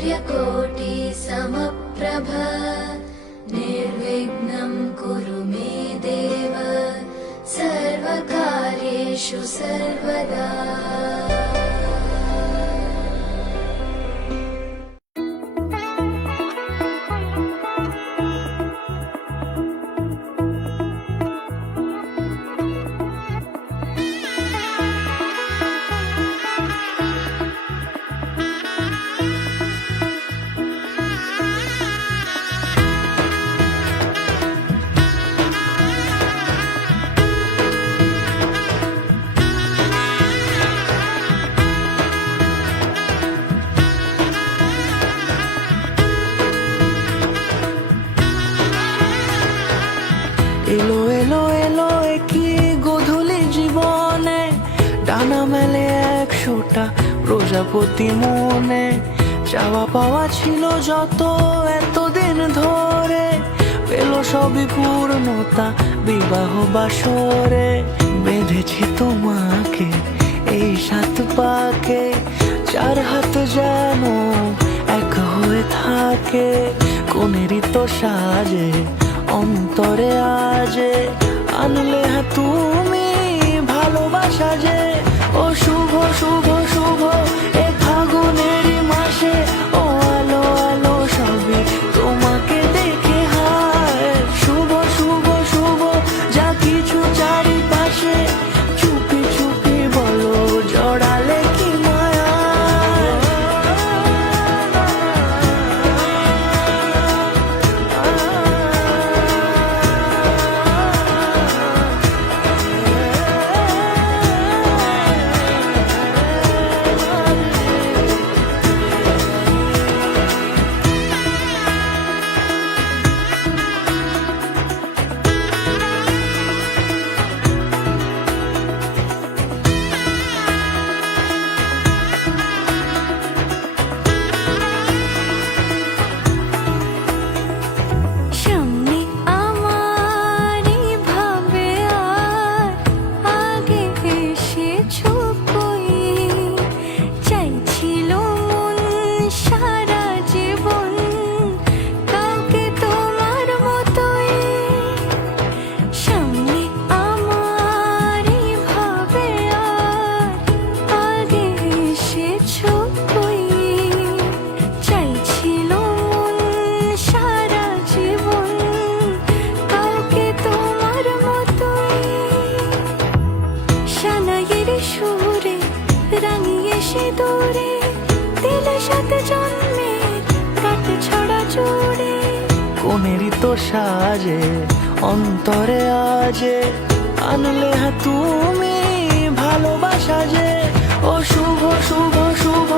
सूर्यकोटि समप्रभ निर्विघ्नं कुरु मे देव सर्वकार्येषु सर्वदा। এলো এলো এলো কি গোধূলি জীবনে, ডানা মেলে 100টা প্রজাপতি মনে। চাওয়া পাওয়া ছিল যত এতদিন ধরে, পেল সবই পূর্ণতা বিবাহ বাসরে। বেঁধেছি তোমাকে এই 7 পাকে, 4 হাত যেন এক হয়ে থাকে। কোনেরই তো সাজে অন্তরে আজে, আনলে তুমি ভালোবাসা যে। ও শুভ শুভ শুভ এ ফাগুনেরই মাসে, ও আলো আলো সবে তোমাকে দেখে হায়। শুভ শুভ শুভ যা কিছু চারিপাশে, চুপি চুপি বলো জড়ালে কি মায়া। দূরে দিলে 7 জন্মের রাত ছড়া জুড়ে। কোনেরই তো সাজে অন্তরে আজে, আনলে তুমি ভালোবাসা যে। ও শুভ শুভ শুভ